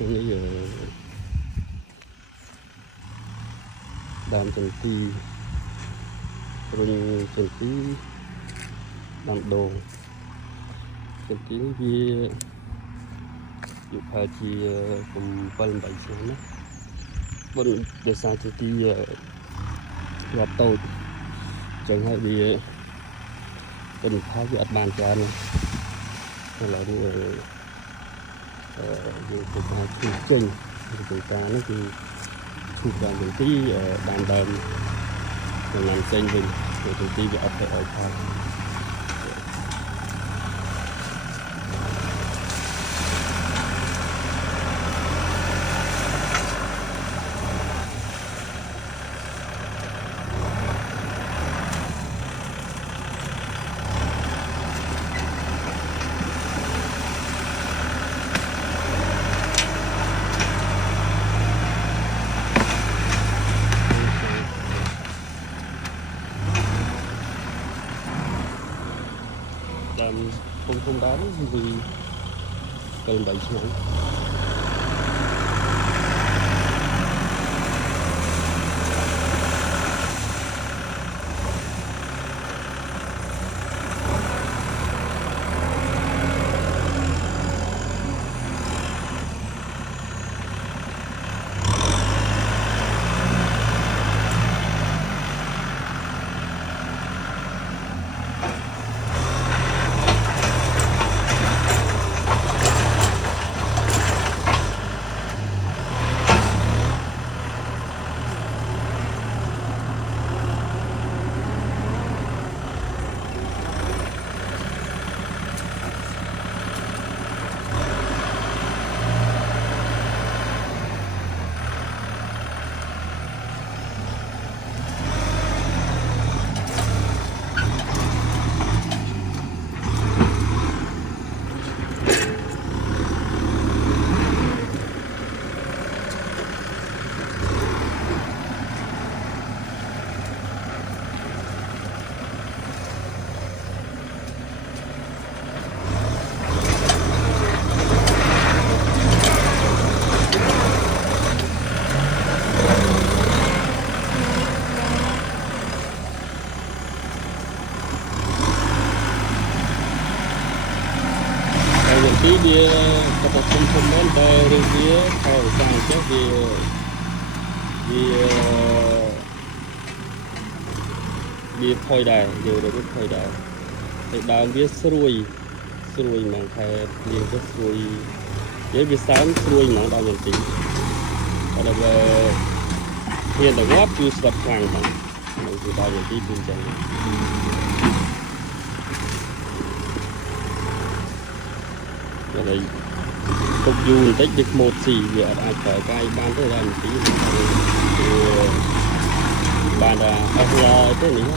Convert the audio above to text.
នេះដើមចន្ទីរុញចន្ទីដាំដូងចន្ទីនេះវាប្រហែលជា7-8ឆ្នាំណាបើដោយសារចន្ទីរាប់តូចចឹងហើយវាពលផលវាអត់បានច្រើនណាឥឡូវនេះយើងទៅការឈូសចេញពីការនេះគឺឈូសដើមចន្ទីដើមចំណាំចេញវិញទៅចន្ទីវាអត់ទៅឲ្យផលធំដែរនេះវា7-8ឆ្នាំទីវាក៏ធំមែនតែរឿងវាខោសាំងចេះវាថយដែរយកទៅថយដែរហើយដើមវាស្រួយហ្មងខែលៀងទៅស្រួយនិយាយវាសើមស្រួយហ្មងដល់ចន្ទីតែដល់វាទៅងាប់គឺស្ដាប់ខ្លាំងហ្មងគឺដល់ចន្ទីគឺអញ្ចឹងតែទុកយូរបន្តិចវាខ្មោចស៊ីវាអត់អាចប្រើកាយបានទេដល់នាទីបានតែអស់ឡាទេនេះ